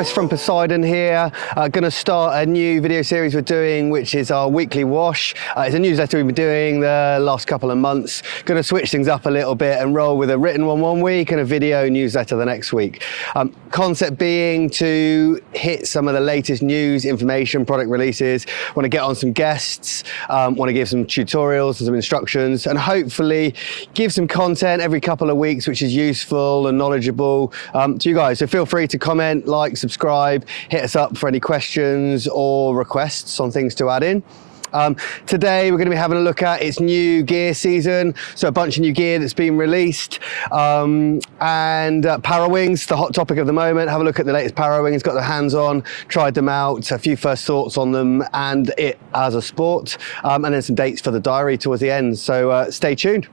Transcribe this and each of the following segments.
Chris from Poseidon here. Going to start a new video series we're doing, which is our weekly wash. It's a newsletter we've been doing the last couple of months. Going to switch things up a little bit and roll with a written one week and a video newsletter the next week. Concept being to hit some of the latest news, information, product releases. Want to get on some guests, want to give some tutorials and some instructions, and hopefully give some content every couple of weeks which is useful and knowledgeable to you guys. So feel free to comment, like, subscribe, hit us up for any questions or requests on things to add in. Today we're going to be having a look at its new gear season, so a bunch of new gear that's been released, and Parawings, the hot topic of the moment. Have a look at the latest Parawings, got the hands on, tried them out, a few first thoughts on them and it as a sport, and then some dates for the diary towards the end, so stay tuned.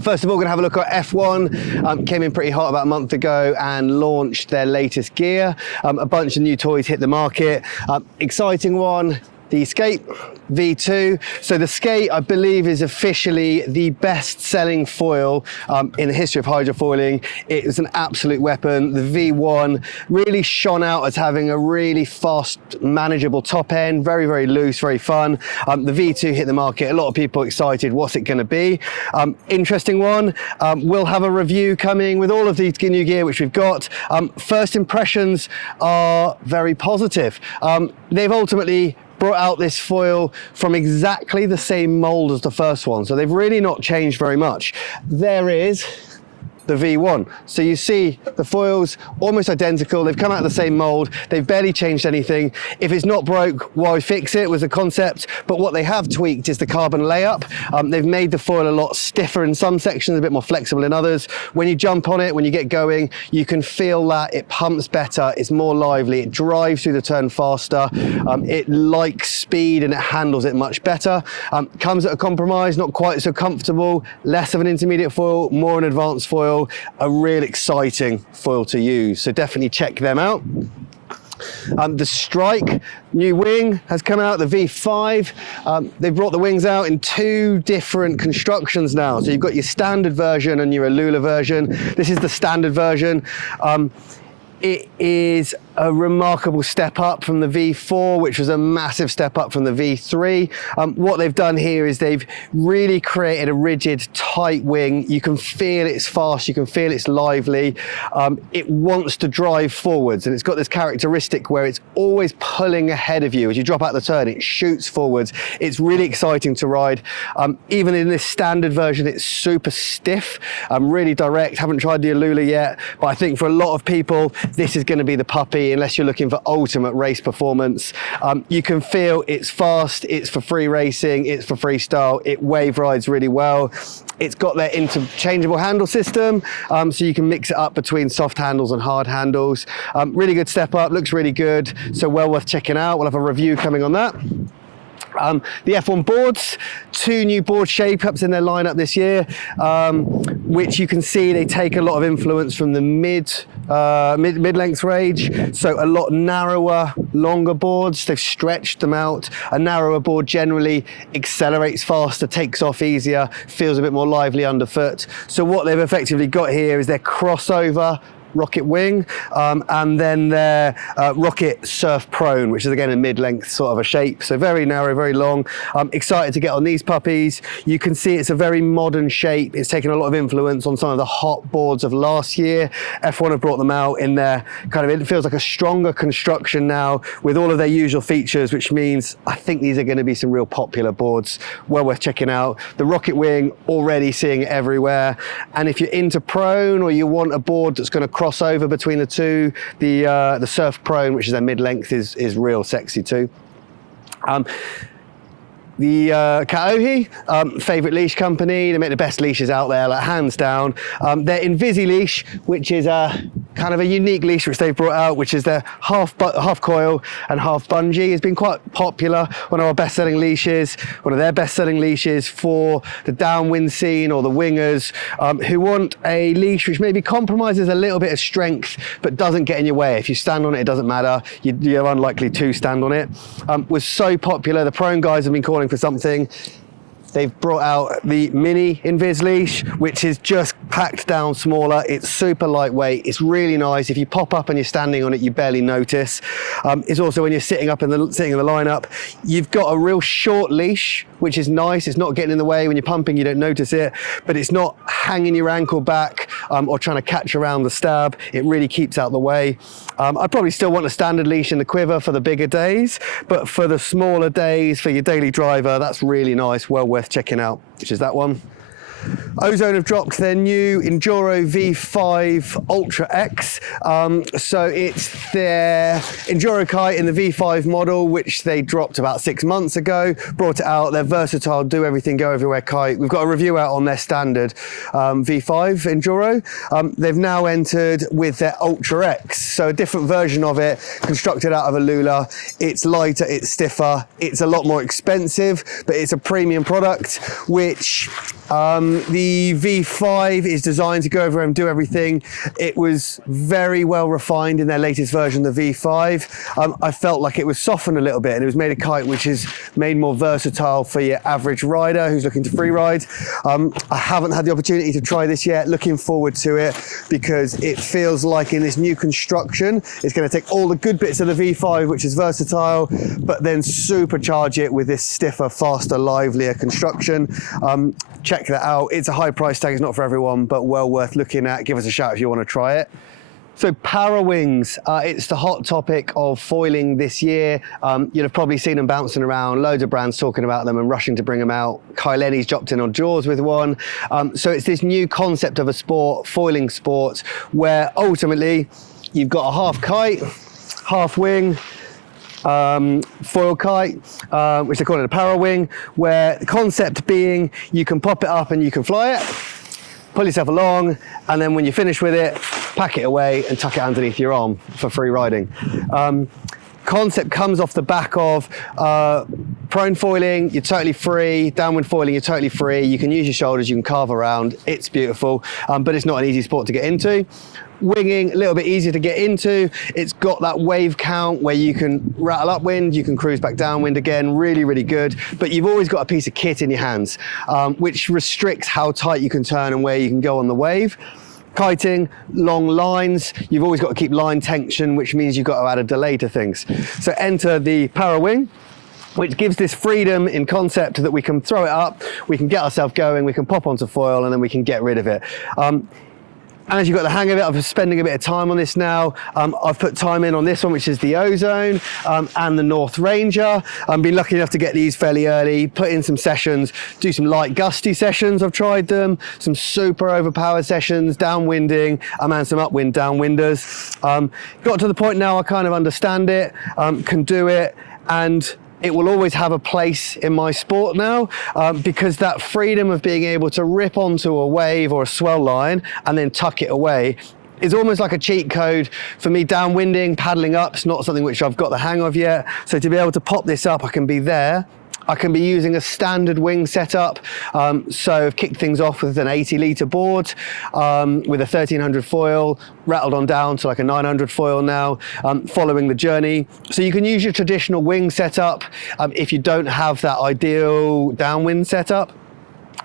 First of all, we're going to have a look at F1. Came in pretty hot about a month ago and launched their latest gear. A bunch of new toys hit the market. Exciting one, the Skate V2. So the Skate, I believe, is officially the best-selling foil in the history of hydrofoiling. It is an absolute weapon. The V1 really shone out as having a really fast, manageable top end, very, very loose, very fun. The V2 hit the market. A lot of people excited. What's it going to be? Interesting one. We'll have a review coming with all of these new gear which we've got. First impressions are very positive. They've ultimately brought out this foil from exactly the same mold as the first one, so they've really not changed very much. There is the V1. So you see the foils almost identical. They've come out of the same mold. They've barely changed anything. If it's not broke, why fix it was the concept. But what they have tweaked is the carbon layup. They've made the foil a lot stiffer in some sections, a bit more flexible in others. When you jump on it, when you get going, you can feel that it pumps better. It's more lively. It drives through the turn faster. It likes speed and it handles it much better. Comes at a compromise, not quite so comfortable, less of an intermediate foil, more an advanced foil. A real exciting foil to use, so definitely check them out. The Strike new wing has come out, the V5. They've brought the wings out in two different constructions now, so you've got your standard version and your Alula version. This is the standard version. It is a remarkable step up from the V4, which was a massive step up from the V3. What they've done here is they've really created a rigid, tight wing. You can feel it's fast, you can feel it's lively. It wants to drive forwards, and it's got this characteristic where it's always pulling ahead of you. As you drop out the turn, it shoots forwards. It's really exciting to ride. Even in this standard version, it's super stiff, really direct. Haven't tried the Alula yet, but I think for a lot of people, this is going to be the puppy unless you're looking for ultimate race performance. You can feel it's fast, it's for free racing, it's for freestyle, it wave rides really well. It's got their interchangeable handle system, so you can mix it up between soft handles and hard handles. Really good step up, looks really good, so well worth checking out. We'll have a review coming on that. The F1 boards, two new board shape-ups in their lineup this year, which you can see they take a lot of influence from the mid-length range, so a lot narrower, longer boards. They've stretched them out. A narrower board generally accelerates faster, takes off easier, feels a bit more lively underfoot. So what they've effectively got here is their crossover Rocket Wing, and then their Rocket Surf Prone, which is again a mid-length sort of a shape, so very narrow, very long. I'm excited to get on these puppies. You can see it's a very modern shape. It's taken a lot of influence on some of the hot boards of last year. F1 have brought them out in their kind of, it feels like a stronger construction now with all of their usual features, which means I think these are going to be some real popular boards, well worth checking out. The Rocket Wing, already seeing it everywhere, and if you're into prone or you want a board that's going to cross over between the two, the Surf Prone, which is their mid-length, is real sexy too. The Kaohi, favourite leash company. They make the best leashes out there, like hands down. Their Invisi leash, which is kind of a unique leash which they've brought out, which is their half coil and half bungee. It's been quite popular, one of our best-selling leashes, one of their best-selling leashes for the downwind scene or the wingers who want a leash which maybe compromises a little bit of strength but doesn't get in your way. If you stand on it, it doesn't matter. You're unlikely to stand on it. Was so popular. The prone guys have been calling for something. they've brought out the mini invis leash, which is just packed down smaller. It's super lightweight. It's really nice. If you pop up and you're standing on it, you barely notice. It's also when you're sitting in the lineup, you've got a real short leash, which is nice. It's not getting in the way. When you're pumping, you don't notice it, but it's not hanging your ankle back or trying to catch around the stab. It really keeps out the way. I'd probably still want a standard leash in the quiver for the bigger days, but for the smaller days, for your daily driver, that's really nice, well worth checking out, which is that one. Ozone have dropped their new Enduro V5 Ultra X. So it's their Enduro kite in the V5 model, which they dropped about 6 months ago, brought it out. They're versatile, do everything, go everywhere kite. We've got a review out on their standard V5 Enduro. They've now entered with their Ultra X, so a different version of it, constructed out of a Lula. It's lighter, it's stiffer, it's a lot more expensive, but it's a premium product, which the V5 is designed to go over and do everything. It was very well refined in their latest version, the V5. I felt like it was softened a little bit, and it was made a kite which is made more versatile for your average rider who's looking to free ride. I haven't had the opportunity to try this yet. Looking forward to it, because it feels like in this new construction, it's going to take all the good bits of the V5, which is versatile, but then supercharge it with this stiffer, faster, livelier construction. Check that out. It's a high price tag, it's not for everyone, but well worth looking at. Give us a shout if you want to try it. So Parawings, it's the hot topic of foiling this year. You'll have probably seen them bouncing around, loads of brands talking about them and rushing to bring them out. Kai Lenny's dropped in on Jaws with one. So it's this new concept of a sport, foiling sport, where ultimately you've got a half kite, half wing, foil kite, which they call it a Parawing, where the concept being you can pop it up and you can fly it, pull yourself along, and then when you finish with it, pack it away and tuck it underneath your arm for free riding. Concept comes off the back of prone foiling, you're totally free. Downwind foiling, you're totally free. You can use your shoulders, you can carve around. It's beautiful, but it's not an easy sport to get into. Winging, a little bit easier to get into. It's got that wave count where you can rattle upwind, you can cruise back downwind again, really, really good. But you've always got a piece of kit in your hands, which restricts how tight you can turn and where you can go on the wave. Kiting, long lines, you've always got to keep line tension, which means you've got to add a delay to things. So enter the Parawing, which gives this freedom in concept that we can throw it up, we can get ourselves going, we can pop onto foil, and then we can get rid of it. As you've got the hang of it, I'm spending a bit of time on this now. I've put time in on this one, which is the Ozone and the North Ranger. I've been lucky enough to get these fairly early, put in some sessions, do some light gusty sessions, I've tried them, some super overpowered sessions, downwinding, and some upwind downwinders. Got to the point now I kind of understand it, can do it, and it will always have a place in my sport now, because that freedom of being able to rip onto a wave or a swell line and then tuck it away is almost like a cheat code for me. Downwinding, paddling up, it's not something which I've got the hang of yet. So to be able to pop this up, I can be there. I can be using a standard wing setup. So I've kicked things off with an 80-litre board, with a 1300 foil, rattled on down to like a 900 foil now, following the journey. So you can use your traditional wing setup if you don't have that ideal downwind setup.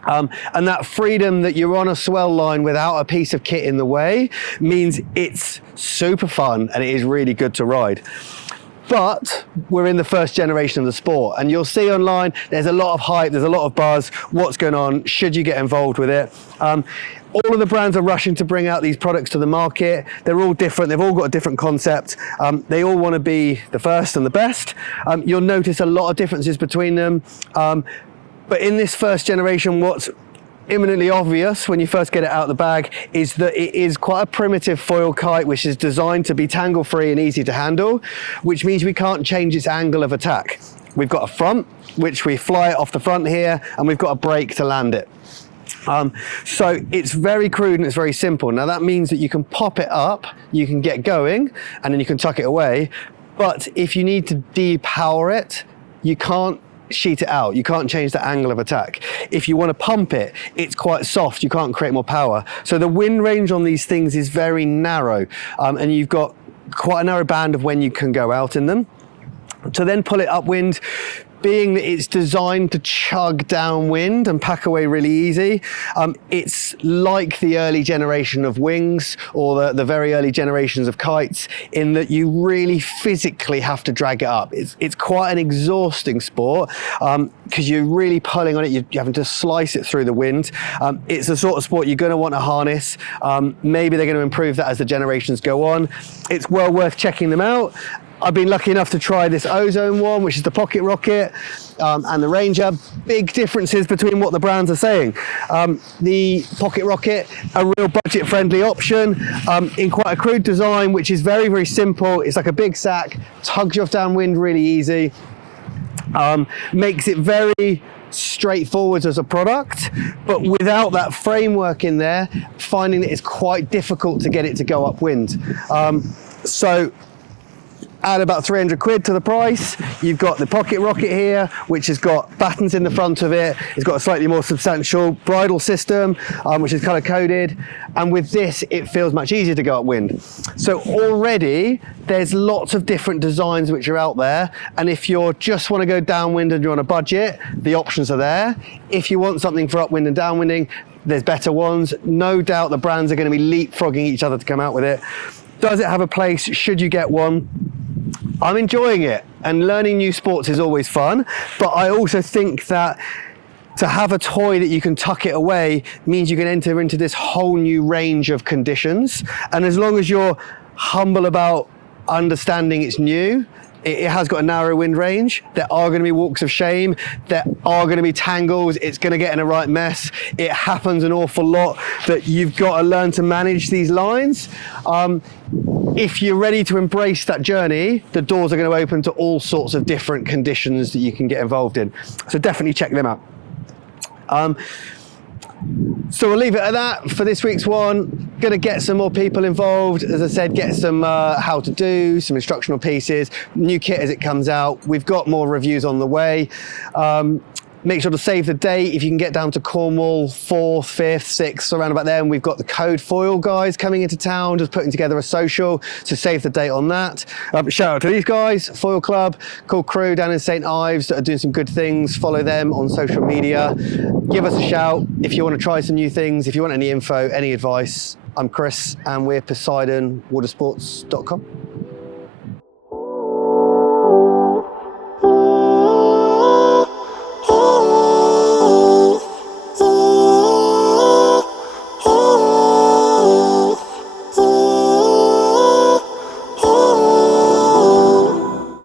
And that freedom that you're on a swell line without a piece of kit in the way means it's super fun and it is really good to ride. But we're in the first generation of the sport, and you'll see online there's a lot of hype, there's a lot of buzz. What's going on? Should you get involved with it? All of the brands are rushing to bring out these products to the market. They're all different, they've all got a different concept. They all want to be the first and the best. You'll notice a lot of differences between them. But in this first generation, what's imminently obvious when you first get it out of the bag is that it is quite a primitive foil kite, which is designed to be tangle free and easy to handle, which means we can't change its angle of attack. We've got a front, which we fly it off the front here, and we've got a brake to land it. So it's very crude and it's very simple. Now that means that you can pop it up, you can get going, and then you can tuck it away. But if you need to depower it, you can't sheet it out. You can't change the angle of attack. If you want to pump it, it's quite soft. You can't create more power. So the wind range on these things is very narrow, and you've got quite a narrow band of when you can go out in them. To then pull it upwind, being that it's designed to chug downwind and pack away really easy. It's like the early generation of wings or the very early generations of kites, in that you really physically have to drag it up. It's quite an exhausting sport because you're really pulling on it, you're having to slice it through the wind. It's the sort of sport you're going to want a harness. Maybe they're going to improve that as the generations go on. It's well worth checking them out. I've been lucky enough to try this Ozone one, which is the pocket rocket, and the Ranger. Big differences between what the brands are saying. The pocket rocket, a real budget friendly option in quite a crude design, which is very, very simple. It's like a big sack, tugs you off downwind really easy, makes it very straightforward as a product, but without that framework in there, finding that it's quite difficult to get it to go upwind. So add about 300 quid to the price. You've got the pocket rocket here, which has got battens in the front of it. It's got a slightly more substantial bridle system, which is color coded. And with this, it feels much easier to go upwind. So already there's lots of different designs which are out there. And if you just want to go downwind and you're on a budget, the options are there. If you want something for upwind and downwinding, there's better ones. No doubt the brands are going to be leapfrogging each other to come out with it. Does it have a place? Should you get one? I'm enjoying it, and learning new sports is always fun, but I also think that to have a toy that you can tuck it away means you can enter into this whole new range of conditions. And as long as you're humble about understanding it's new, it has got a narrow wind range. There are going to be walks of shame. There are going to be tangles. It's going to get in a right mess. It happens an awful lot that you've got to learn to manage these lines. If you're ready to embrace that journey, the doors are going to open to all sorts of different conditions that you can get involved in. So definitely check them out. So we'll leave it at that for this week's one. Going to get some more people involved. As I said, get some how to do, some instructional pieces, new kit as it comes out. We've got more reviews on the way. Make sure to save the date. If you can get down to Cornwall, 4th, 5th, 6th, around about then, we've got the Code Foil guys coming into town, just putting together a social, so save the date on that. Shout out to these guys, Foil Club, cool crew down in St. Ives that are doing some good things. Follow them on social media. Give us a shout if you want to try some new things, if you want any info, any advice. I'm Chris, and we're PoseidonWatersports.com.